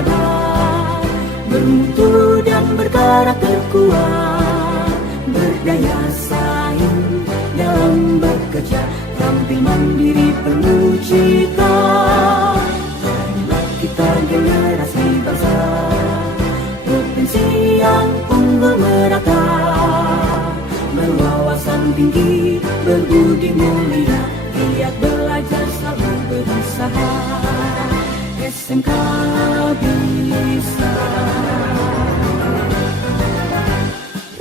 hebat, bermutu dan berkarakter kuat, berdaya saing dalam bekerja, tampil mandiri penuh cita. Inilah kita generasi bangsa, potensi yang unggul merata, berwawasan tinggi, berbudi mulia, giat belajar selalu berusaha. SMK bisa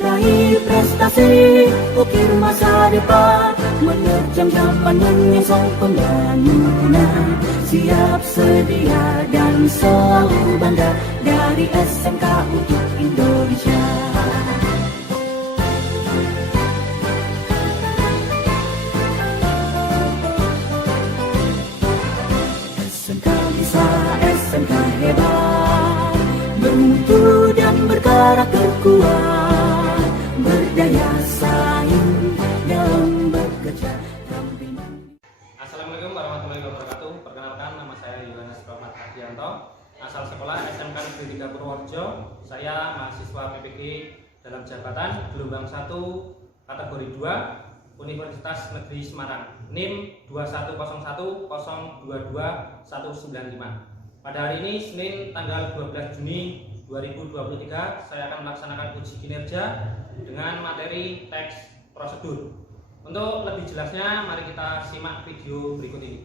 raih prestasi, ukir masa depan, menerjang zaman menyongsong pembangunan, siap sedia dan selalu bangga dari SMK untuk Indonesia. SMK bisa, SMK hebat, bermutu dan berkarakter kuat, berdaya saing dalam bekerja. Assalamualaikum warahmatullahi wabarakatuh. Perkenalkan, nama saya Yohanes Rahmat Ardianto, asal sekolah SMK Negeri 3 Purworejo. Saya mahasiswa PPG dalam jabatan gelombang 1 kategori 2 Universitas Negeri Semarang, NIM 2101022195. Pada hari ini Senin tanggal 12 Juni 2023 saya akan melaksanakan uji kinerja dengan materi teks prosedur. Untuk lebih jelasnya, mari kita simak video berikut ini.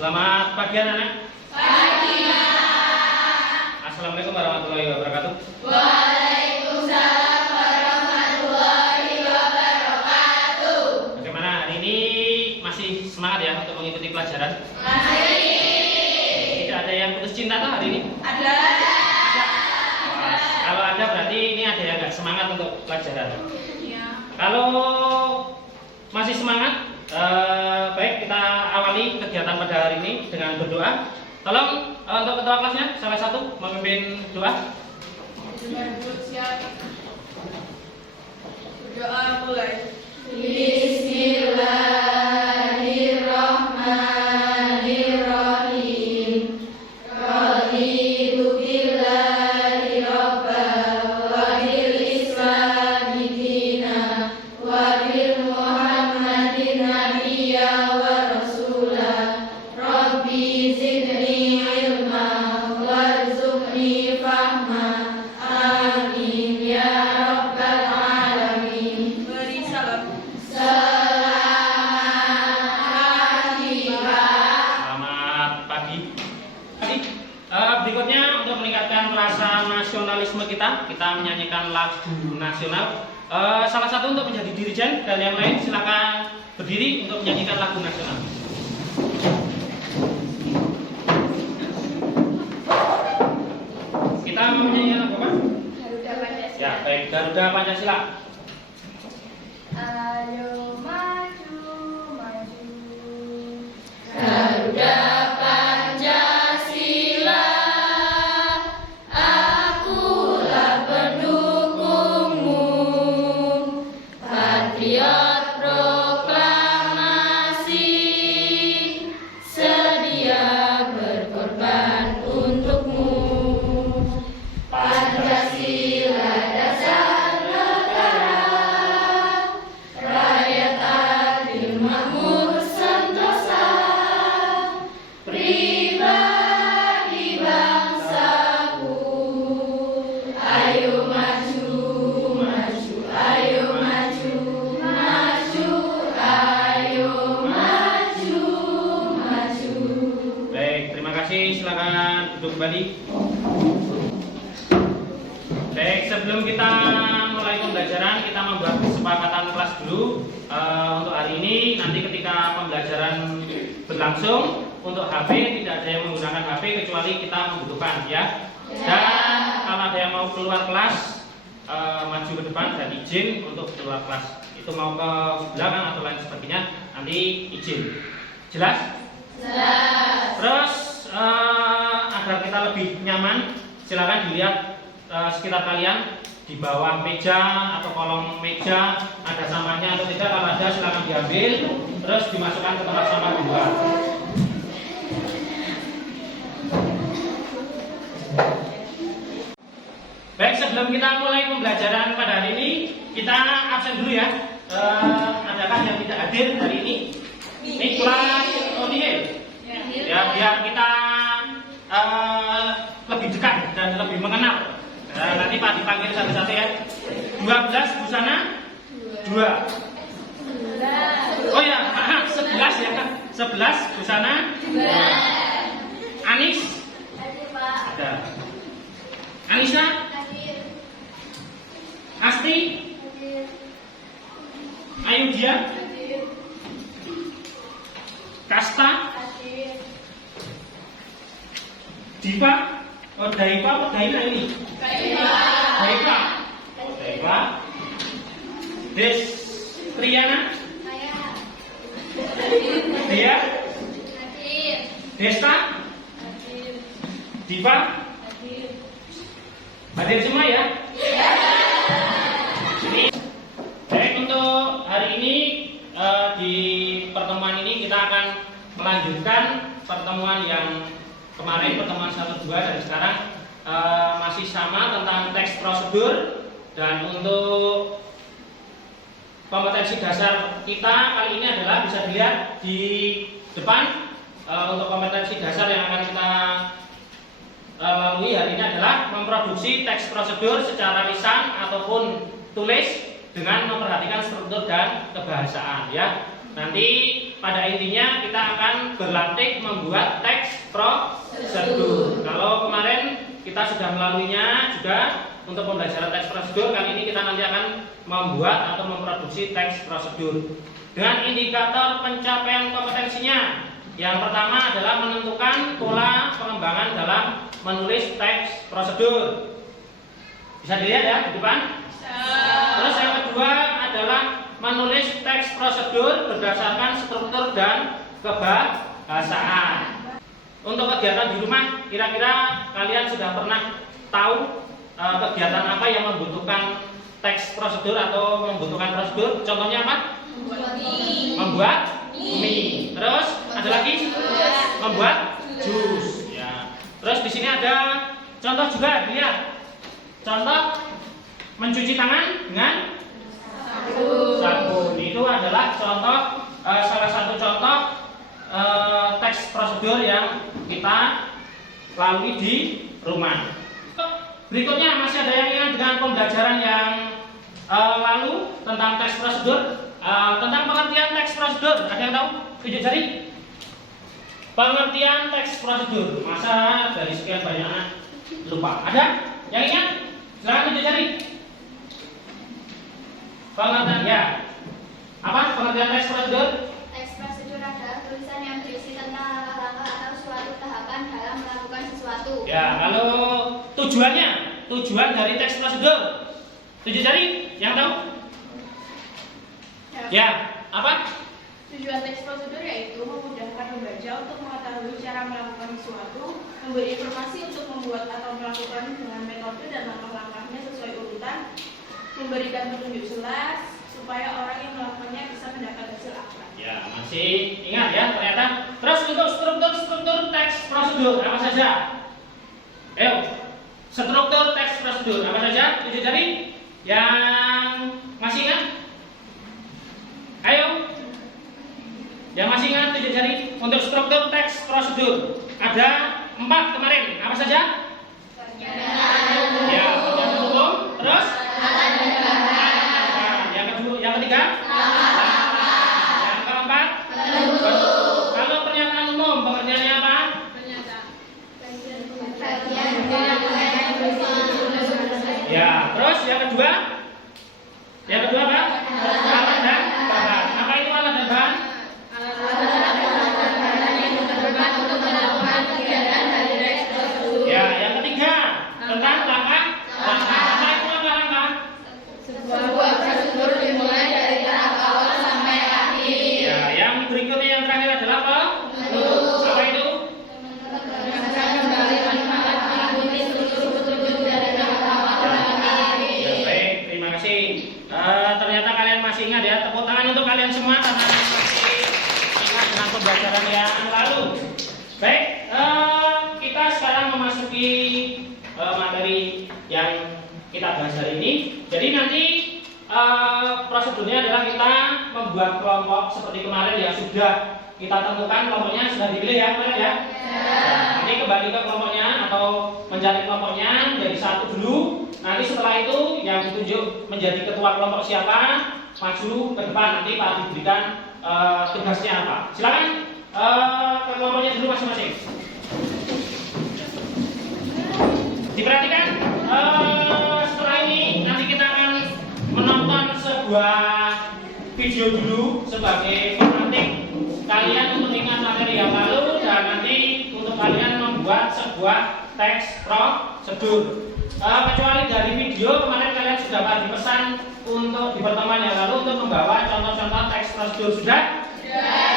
Selamat pagi anak-anak. Pagi, Pak. Assalamualaikum warahmatullahi wabarakatuh. Waalaikumsalam warahmatullahi wabarakatuh. Bagaimana hari ini, masih semangat ya untuk mengikuti pelajaran? Masih. Tidak ada yang putus cinta tuh hari ini? Ada. Wah, kalau ada berarti ini ada yang nggak semangat untuk pelajaran. Iya. Kalau masih semangat, baik kita awali kegiatan pada hari ini dengan berdoa. Tolong untuk ketua kelasnya salah satu memimpin doa. Siap. Berdoa mulai. Bismillahirrahmanirrahim. Raditu billahi rabban wa bil islami dinan wa bil muhammadin nabiyya wa rasulah. Rabbi zidni ilma warzuqni fahma. Amin ya rabbal alamin. Beri salam. Selamat pagi. Berikutnya untuk meningkatkan rasa nasionalisme kita menyanyikan lagu nasional. Salah satu untuk menjadi dirijen dan yang lain silakan berdiri untuk menyanyikan lagu nasional. Kita menyanyikan lagu apa? Garuda Pancasila. Ya, baik, Garuda Pancasila. Ayo maju, maju. Garuda Pancasila, akulah pendukungmu. Patriot proklamasi, sedia berkorban untukmu. Pancasila dasar negara, rakyat adil makmur sentosa, pribadi bangsaku. Ayo maju, maju, ayo maju, maju, ayo maju, maju. Baik, terima kasih. Silakan duduk kembali. Baik, sebelum kita mulai pembelajaran, kita membuat kesepakatan kelas dulu. Untuk hari ini, nanti ketika pembelajaran berlangsung, untuk HP tidak ada yang menggunakan HP kecuali kita membutuhkan, ya. Dan kalau ada yang mau keluar kelas, maju ke depan dan izin untuk keluar kelas. Itu mau ke belakang atau lain sebagainya, nanti izin. Jelas? Jelas. Terus agar kita lebih nyaman, silakan dilihat sekitar kalian. di bawah meja atau kolong meja ada sampahnya atau tidak. Kalau ada silakan diambil, terus dimasukkan ke tempat sampah di luar. Baik, sebelum kita mulai pembelajaran pada hari ini, kita absen dulu ya. Adakah yang tidak hadir hari ini? Ini kelas Onihil. Ya, biar kita lebih dekat dan lebih mengenal. Nanti Pak dipanggil satu-satu ya. 12 busana 2. Oh ya, 11 ya. 11 busana 2. Anis? Ada. Anissa? Asti? Ayudia? Kasta? Diva? Oh, Daiva apa Daina ini? Daiva. Oh, Daiva. Triana? Dea? Desta? Diva? Hadir semua ya? Ini. Baik, untuk hari ini di pertemuan ini kita akan melanjutkan pertemuan yang kemarin, pertemuan 1-2, dan sekarang masih sama tentang teks prosedur. Dan untuk kompetensi dasar kita kali ini adalah, bisa dilihat di depan, untuk kompetensi dasar yang akan kita lalui hari ini adalah memproduksi teks prosedur secara lisan ataupun tulis dengan memperhatikan struktur dan kebahasaan ya. Nanti pada intinya kita akan berlatih membuat teks prosedur. Kalau kemarin kita sudah melaluinya juga untuk pembelajaran teks prosedur, kali ini kita nanti akan membuat atau memproduksi teks prosedur dengan indikator pencapaian kompetensinya. Yang pertama adalah menentukan pola pengembangan dalam menulis teks prosedur. Bisa dilihat ya di depan? Terus yang kedua adalah menulis teks prosedur berdasarkan struktur dan kebahasaan. Untuk kegiatan di rumah, kira-kira kalian sudah pernah tahu kegiatan apa yang membutuhkan teks prosedur atau membutuhkan prosedur? Contohnya apa? Membuat mie. Terus ada lagi? Membuat jus. Ya. Terus di sini ada contoh juga, lihat. Contoh mencuci tangan dengan sabun. Itu adalah contoh, salah satu contoh teks prosedur yang kita lalui di rumah. Berikutnya masih ada yang ingat dengan pembelajaran yang lalu tentang teks prosedur, tentang pengertian teks prosedur. Ada yang tahu? Tunjuk jari. Pengertian teks prosedur. Masa dari sekian banyak lupa? Ada yang ingat? Silakan tunjuk jari. Pengertian ya. Apa pengertian teks prosedur? Teks prosedur adalah tulisan yang berisi tentang langkah-langkah atau suatu tahapan dalam melakukan sesuatu. Ya, kalau tujuannya, tujuan dari teks prosedur. Tunjuk jari, yang tahu? Ya, apa? Tujuan teks prosedur yaitu memudahkan pembaca untuk mengetahui cara melakukan sesuatu, memberi informasi untuk membuat atau melakukan dengan metode dan langkah-langkahnya sesuai urutan, memberikan petunjuk jelas supaya orang yang melakukannya bisa mendapat hasil akurat. Ya, masih ingat ya ternyata. Terus untuk struktur teks prosedur apa saja? Ayo, struktur teks prosedur apa saja? Tunjuk jari. Yang masih ingat? Ayo. Yang masih ingat tunjuk jari. Untuk struktur teks prosedur ada 4 kemarin. Apa saja? Ya, yang umum. Terus? Yang ketiga? Yang keempat? Kalau pernyataan umum pengertiannya apa? Ya, terus yang kedua? Yang kedua apa? Alat dan bahan. Apa itu alat dan bahan? Ya, kasih. Ternyata kalian masih ingat ya. Tepuk tangan untuk kalian semua karena masih ingat dengan pembelajaran yang lalu. Baik, kita sekarang memasuki materi yang kita bahas hari ini. Jadi nanti prosedurnya adalah kita membuat kelompok seperti kemarin yang sudah kita tentukan kelompoknya sudah dipilih ya, kemarin ya. Nanti kembali ke kelompoknya atau mencari kelompoknya menjadi satu dulu. Nanti setelah itu yang ditunjuk menjadi ketua kelompok siapa, maju ke depan, nanti Pak diberikan tugasnya apa. Silakan ke kelompoknya dulu masing-masing. Diperhatikan, setelah ini nanti kita akan menonton sebuah video dulu sebagai pemantik kalian untuk ingat materi yang lalu, dan nanti untuk kalian membuat sebuah teks prosedur. Kecuali dari video kemarin kalian sudah dipesan untuk di pertemuan yang lalu untuk membawa contoh-contoh teks prosedur. Sudah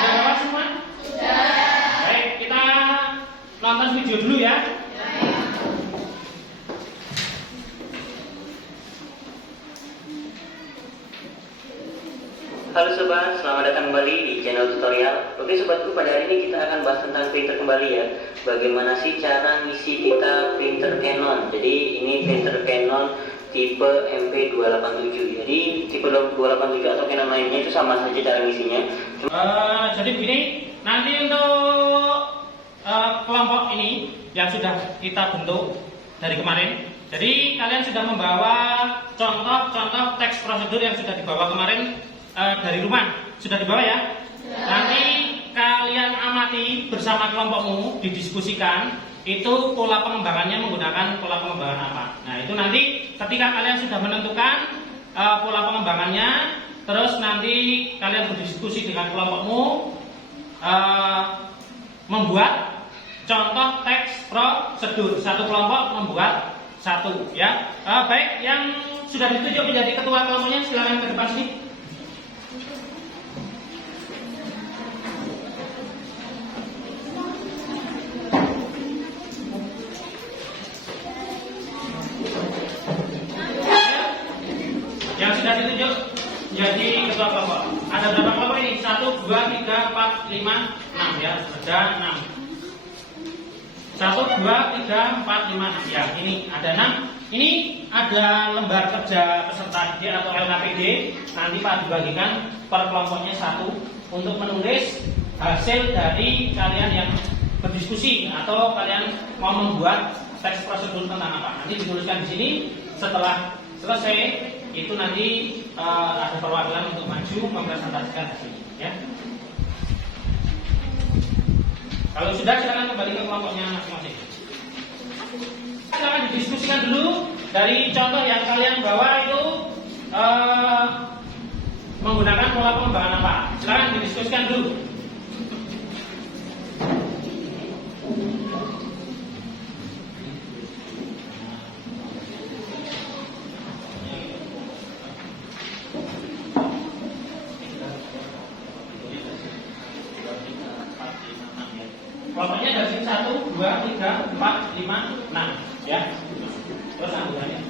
bawa semua? Sudah. Baik, kita nonton video dulu ya. Halo sobat, selamat datang kembali di channel tutorial. Oke sobatku, pada hari ini kita akan bahas tentang printer kembali ya. Bagaimana sih cara ngisi kita printer Canon. Jadi ini printer Canon tipe MP287. Jadi tipe 287 atau Canon lainnya itu sama saja cara ngisinya. Jadi begini, nanti untuk kelompok ini yang sudah kita bentuk dari kemarin. Jadi kalian sudah membawa contoh-contoh teks prosedur yang sudah dibawa kemarin dari rumah, sudah dibawa ya? Nanti kalian amati bersama kelompokmu, didiskusikan itu pola pengembangannya menggunakan pola pengembangan apa. Nah itu nanti ketika kalian sudah menentukan pola pengembangannya, terus nanti kalian berdiskusi dengan kelompokmu membuat contoh teks prosedur. Satu kelompok membuat satu ya. Baik, yang sudah ditunjuk menjadi ketua kelompoknya silakan ke depan sini. Yang sudah ditunjuk menjadi ketua kelompok. Ada berapa kelompok ini? 1, 2, 3, 4, 5, 6 ya. Ada 6. 1, 2, 3, 4, 5, 6 ya. Ini ada 6. Ini ada lembar kerja peserta didik atau LKPD. Nanti Pak dibagikan per kelompoknya 1 untuk menulis hasil dari kalian yang berdiskusi atau kalian mau membuat teks prosedur tentang apa. Nanti dituliskan di sini. Setelah selesai itu nanti ada perwakilan untuk maju mempresentasikan hasilnya ya. Kalau sudah silakan kembali ke kelompoknya masing-masing. Silakan didiskusikan dulu dari contoh yang kalian bawa itu menggunakan pola pengembangan apa. Silakan didiskusikan dulu. Kelompoknya dari sini 1, 2, 3, 4, 5, 6 ya. Terus anggurannya.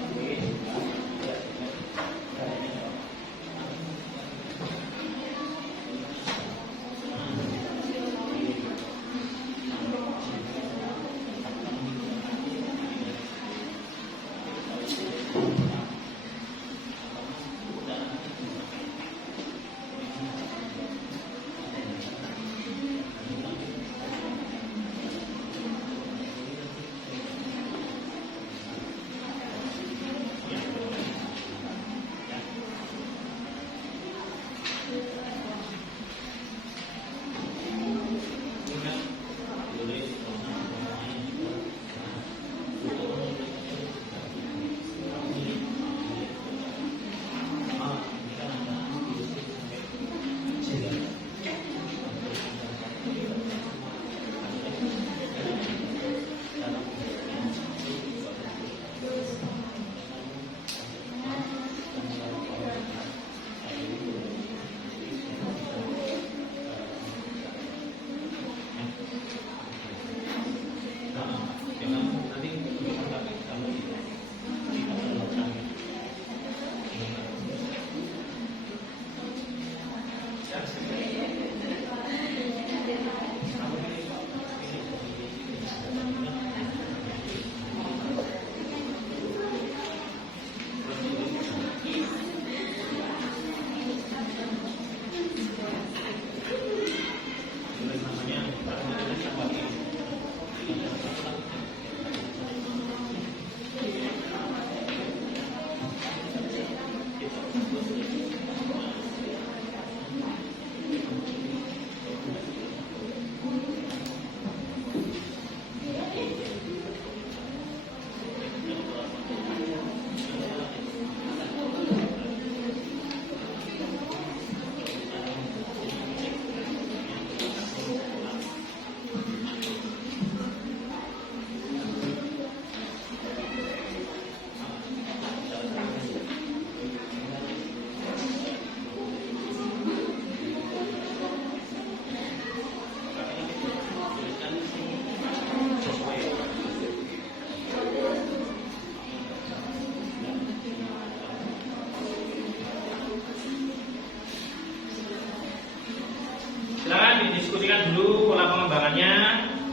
Silakan didiskusikan dulu pola pengembangannya.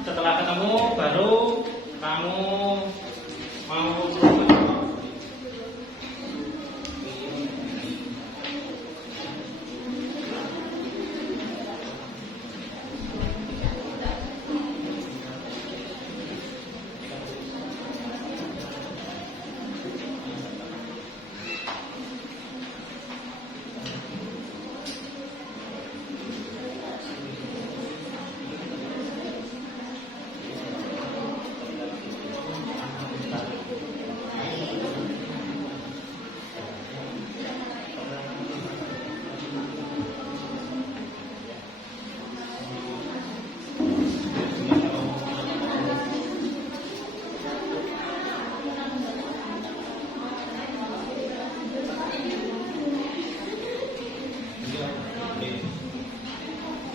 Setelah ketemu baru kamu mau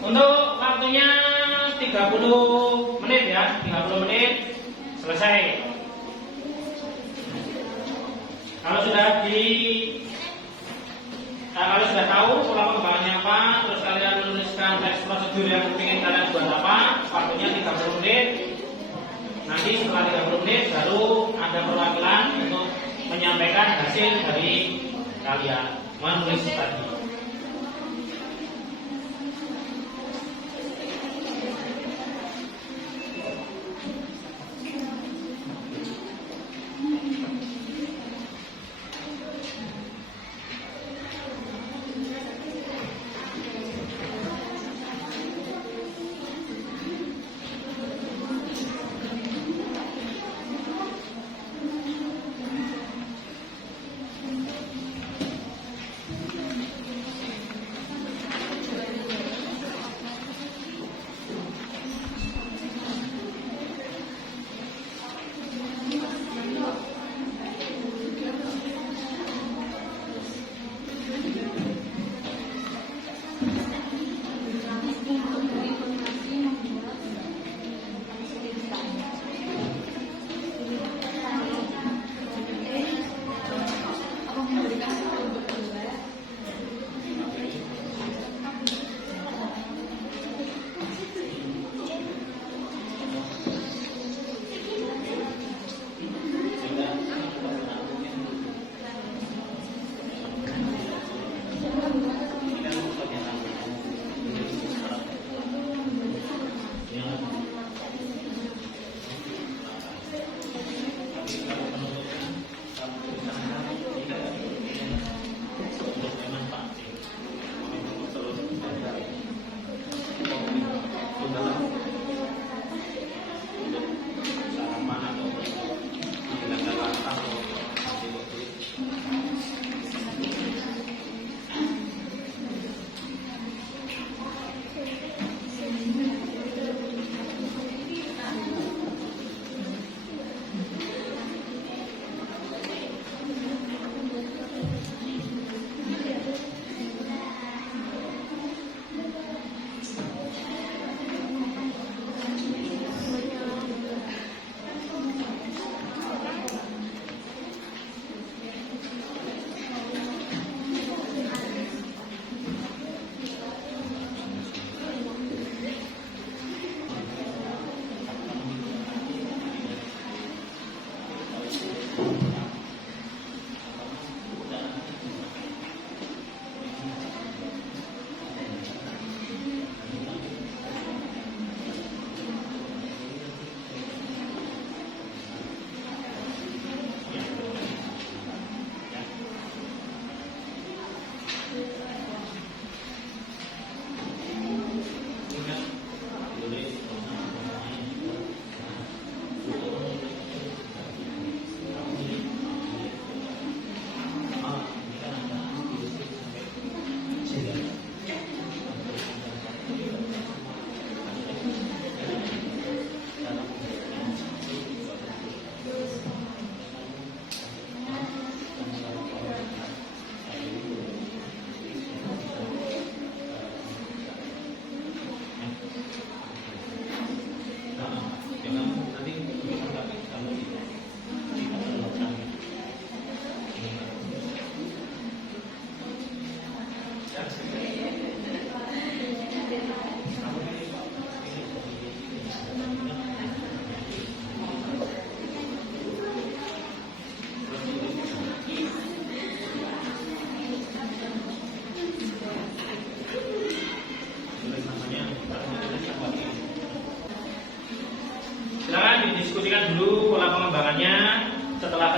untuk waktunya 30 menit ya, 30 menit selesai. Kalau sudah tahu pola pengembangannya apa, terus kalian menuliskan teks prosedur yang ingin kalian buat apa, waktunya 30 menit. Nanti setelah 30 menit baru ada perwakilan untuk menyampaikan hasil dari kalian menulis tadi.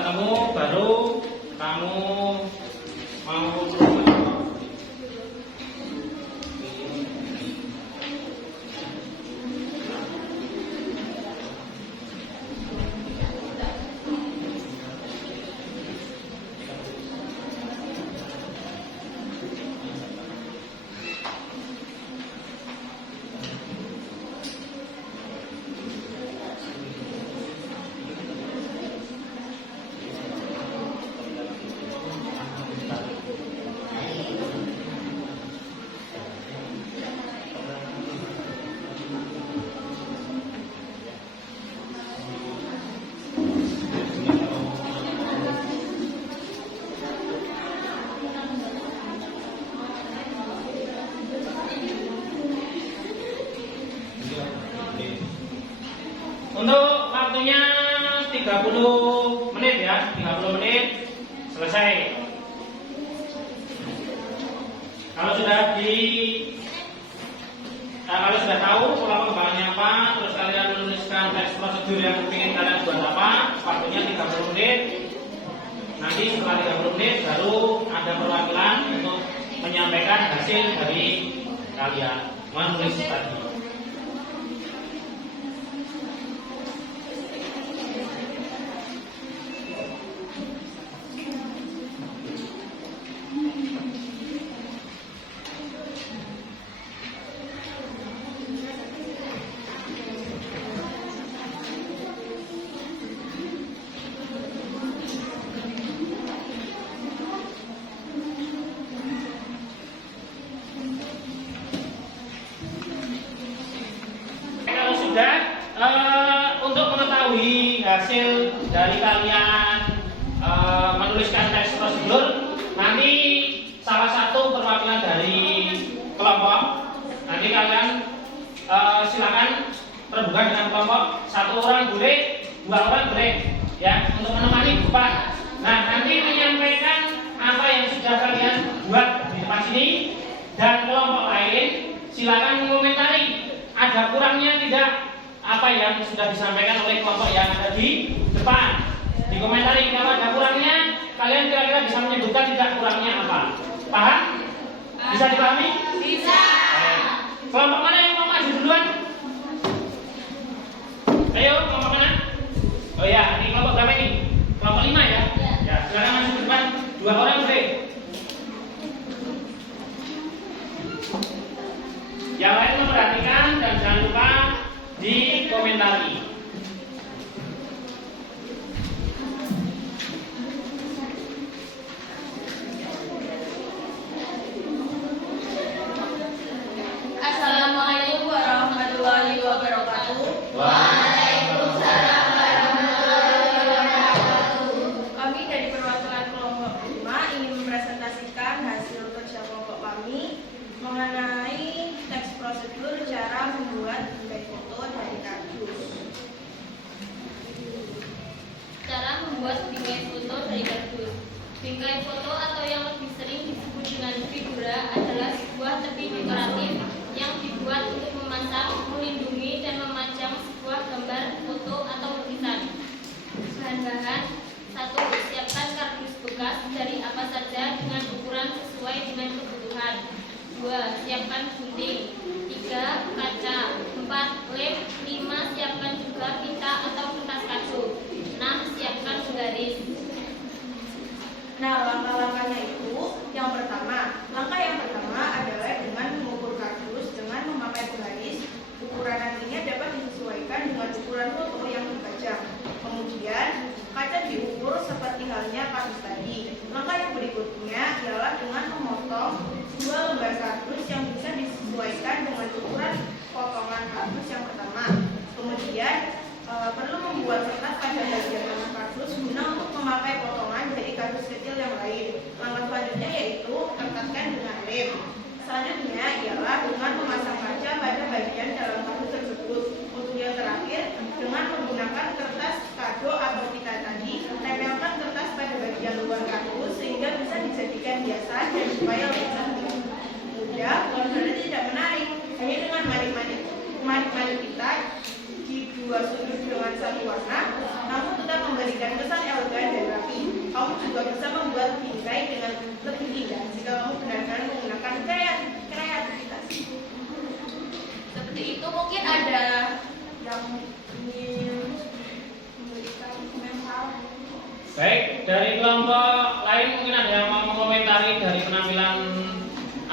ketemu baru kamu mau keluar. Untuk waktunya 30 menit ya, 30 menit selesai. Kalau sudah kalau sudah tahu pola pengembangannya apa, terus kalian menuliskan teks prosedur yang ingin kalian buat apa, waktunya 30 menit. Nanti setelah 30 menit baru ada perwakilan untuk menyampaikan hasil dari kalian menulis tadi. Untuk mengetahui hasil dari kalian menuliskan teks prosedur, nanti salah satu perwakilan dari kelompok, nanti kalian silakan terbuka dengan kelompok, 1 orang boleh, 2 orang boleh, ya, untuk menemani Bapak. Nah, nanti menyampaikan apa yang sudah kalian buat di depan sini, dan kelompok lain silakan mengomentari ada kurangnya tidak apa yang sudah disampaikan oleh kelompok yang ada di depan. Dikomentari, kalau ada kurangnya, kalian kira-kira bisa menyebutkan tidak kurangnya apa. Paham? Bisa dipahami? Bisa. Kelompok mana yang mau maju duluan? Ayo, kelompok mana? Oh ya, ini kelompok berapa ini? Kelompok 5 ya? Ya, silakan maju ke depan. 2 orang boleh. Yang lain memperhatikan dan jangan lupa dikomentari. Assalamualaikum warahmatullahi wabarakatuh. Waalaikumsalam warahmatullahi wabarakatuh. Kami dari perwakilan kelompok 5 ingin mempresentasikan hasil kerja kelompok kami mengenai teks prosedur cara membuat bingkai foto dari kardus. Cara membuat bingkai foto dari kardus. Bingkai foto atau yang lebih sering disebut dengan figura adalah sebuah tepi dekoratif yang dibuat untuk memasang, melindungi, dan memajang sebuah gambar, foto, atau lukisan. Bahan-bahan: 1. Siapkan kardus bekas dari apa saja dengan ukuran sesuai dengan kebutuhan. 2. Siapkan gunting. 3. Kaca. 4. Lem. 5. Siapkan juga pita atau kertas kacu. 6. Siapkan penggaris. Nah, langkah-langkahnya itu langkah yang pertama adalah dengan mengukur kardus dengan memakai penggaris. Ukuran nantinya dapat disesuaikan dengan ukuran foto yang dipajang. Kemudian, kaca diukur seperti halnya kardus tadi. Langkah yang berikutnya ialah dengan memotong 2 lembar kardus yang bisa disesuaikan dengan ukuran potongan kardus yang pertama. Kemudian, perlu membuat kertas pada bagian tengah kardus guna untuk memakai potongan dari kardus kecil yang lain. Langkah selanjutnya yaitu kertaskan dengan lem. Selanjutnya ialah dengan memasang kaca pada bagian dalam kardus tersebut. Untuk yang terakhir, dengan menggunakan kertas kado atau pita tadi, tempelkan kertas pada bagian luar kardus sehingga bisa dijadikan hiasan dan supaya lebih mudah. Kalau saudara tidak menarik, hanya dengan manik-manik pita di 2 sudut dengan 1 warna, namun tetap memberikan kesan elegan dan rapi. kamu juga bisa membuat bingkai dengan lebih indah jika kamu benar-benar menggunakan kreativitas. Seperti itu, mungkin ada yang ingin memberikan komentar. Baik, dari kelompok lain mungkin ada yang mau mengomentari dari penampilan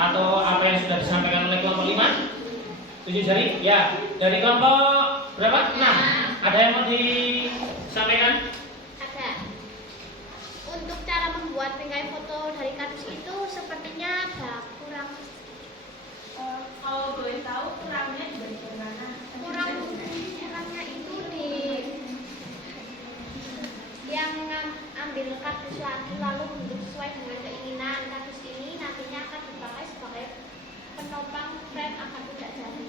atau apa yang sudah disampaikan oleh kelompok 5? 7 jari? Ya. Dari kelompok berapa? 6. Ada yang mau disampaikan? Ada. Untuk cara membuat bingkai foto dari kardus itu sepertinya ada kurang. Kalau boleh tahu kurangnya di bagian mana? Kurangnya itu di yang ambil kardus lagi lalu bentuk sesuai dengan keinginan. Kardus ini nantinya akan dipakai sebagai penopang frame agar tidak jadi.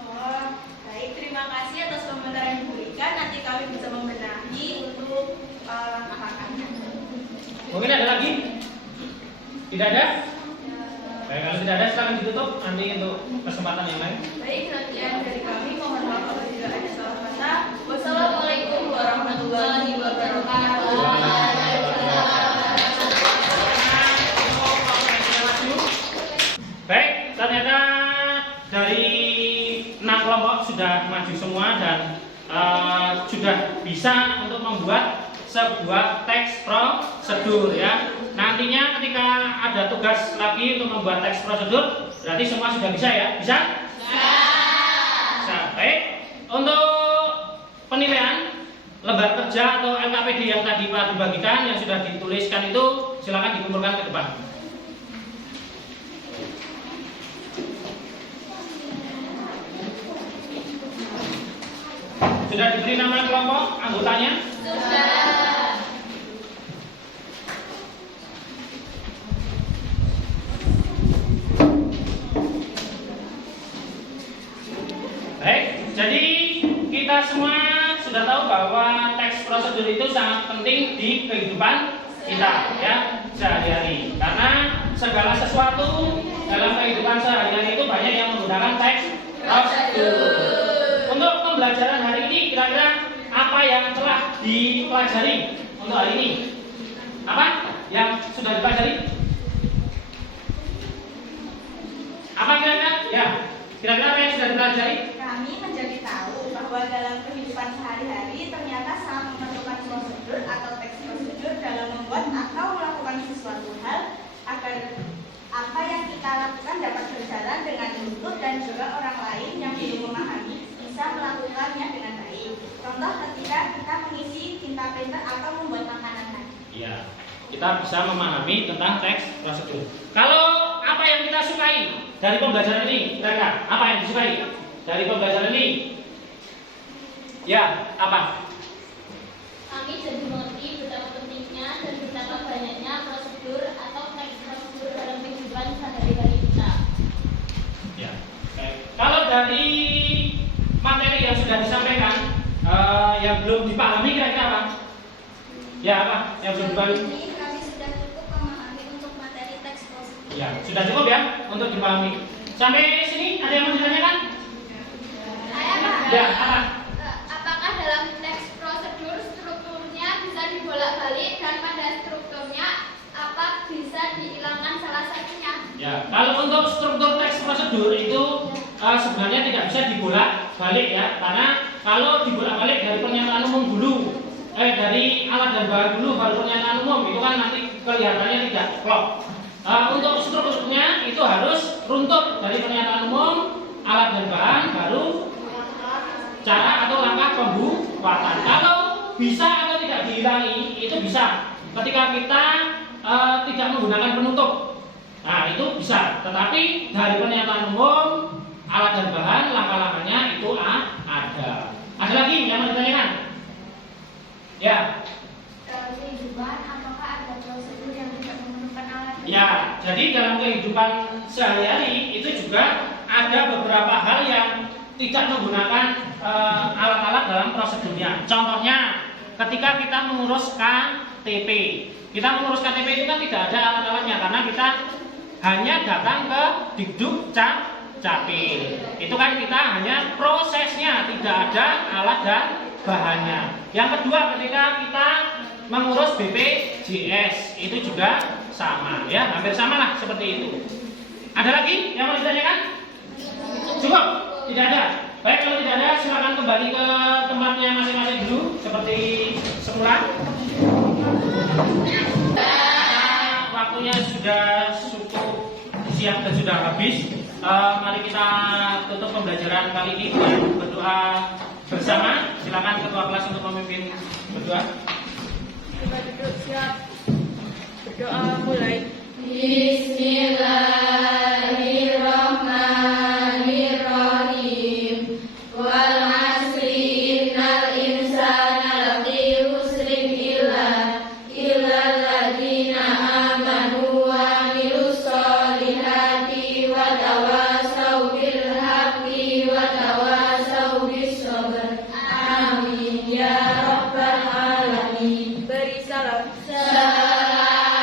Oh, baik. Terima kasih atas komentar yang diberikan. Nanti kami bisa membenahi untuk langkah-langkahnya. Mungkin ada lagi? Tidak ada? Baik, kalau tidak ada silakan ditutup nanti untuk kesempatan yang lain. Baik, sekian dari kami. Mohon maaf apabila ada salah kata. Wassalamualaikum warahmatullahi wabarakatuh. Baik, ternyata dari 6 kelompok sudah maju semua dan sudah bisa untuk membuat sebuah teks prosedur ya. Nantinya ketika ada tugas lagi untuk membuat teks prosedur, berarti semua sudah bisa ya? Bisa? Bisa. Baik. Untuk penilaian lembar kerja atau LKPD yang tadi Pak dibagikan yang sudah dituliskan itu silakan dikumpulkan ke depan. Sudah diberi nama kelompok anggotanya? Sudah. Baik, jadi kita semua sudah tahu bahwa teks prosedur itu sangat penting di kehidupan kita ya sehari-hari. Karena segala sesuatu dalam kehidupan sehari-hari itu banyak yang menggunakan teks prosedur. Untuk pembelajaran hari ini kira-kira apa yang telah dipelajari untuk hari ini? Apa yang sudah dipelajari? Apa kira-kira? Ya, kira-kira apa yang sudah dipelajari? Kami menjadi tahu bahwa dalam kehidupan sehari-hari ternyata sangat memerlukan prosedur atau teks prosedur dalam membuat atau melakukan sesuatu hal agar apa yang kita lakukan dapat berjalan dengan lurus dan juga orang lain yang belum memahami bisa melakukannya dengan baik. Contoh ketika kita mengisi tinta printer atau membuat makanan. Ya, kita bisa memahami tentang teks prosedur. Kalau apa yang kita sukai dari pembelajaran ini, kira-kira apa yang disukai dari pembelajaran ini? Ya, apa? Kami jadi mengerti betapa pentingnya dan betapa banyaknya prosedur atau teks prosedur dalam kehidupan sehari-hari kita. Ya. Baik. Kalau dari materi yang sudah disampaikan, yang belum dipahami kira-kira apa? Ya, apa? Yang belum dipahami? Ini kami sudah cukup memahami untuk materi teks prosedur. Ya, sudah cukup ya untuk dipahami. Sampai sini ada yang mau ditanyakan? Saya Pak. Ya, apa? Apakah dalam teks prosedur strukturnya bisa dibolak-balik dan pada strukturnya apa bisa dihilangkan salah satunya? Ya, kalau untuk struktur teks prosedur itu sebenarnya tidak bisa dibolak-balik ya, karena kalau dibolak-balik dari pernyataan umum dulu, dari alat dan bahan dulu baru pernyataan umum itu kan nanti kelihatannya tidak klop. Untuk strukturnya itu harus runtut dari pernyataan umum, alat dan bahan baru cara atau langkah pembuatan. Kalau bisa atau tidak dihilangi itu bisa ketika kita tidak menggunakan penutup. Nah itu bisa, tetapi dari pernyataan umum, alat dan bahan, langkah-langkahnya itu ada. Ada lagi yang mau ditanyakan? Ya. Dalam kehidupan apakah ada prosedur yang tidak memerlukan alat? Ya, jadi dalam kehidupan sehari-hari itu juga ada beberapa hal yang tidak menggunakan alat-alat dalam prosedurnya. Contohnya, ketika kita mengurus KTP. Kita mengurus KTP itu kan tidak ada alat-alatnya karena kita hanya datang ke Dikduk Capil. Itu kan kita hanya prosesnya, tidak ada alat dan bahannya. Yang kedua, ketika kita mengurus BPJS itu juga sama ya, hampir sama lah seperti itu. Ada lagi yang mau ditanyakan? Cukup? Tidak ada. Baik, kalau tidak ada silakan kembali ke tempatnya masing-masing dulu seperti semula. Waktunya sudah cukup siang dan sudah habis. Mari kita tutup pembelajaran kali ini dengan berdoa bersama. Silakan ketua kelas untuk memimpin berdoa. Kita duduk siap. Berdoa mulai. Bismillahirrahmanirrahim. Wal asri innal insana lafi khusrin illa alladziina aamanu wa 'amilus sholihati wa tawassaw bil haqqi wa tawassaw bis sabr. Amin ya rabbal alamin. Beri salam. Selamat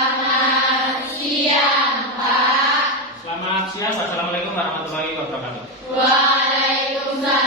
siang, Pak. Selamat siang. Wassalamualaikum warahmatullahi wabarakatuh. Waalaikumsalam.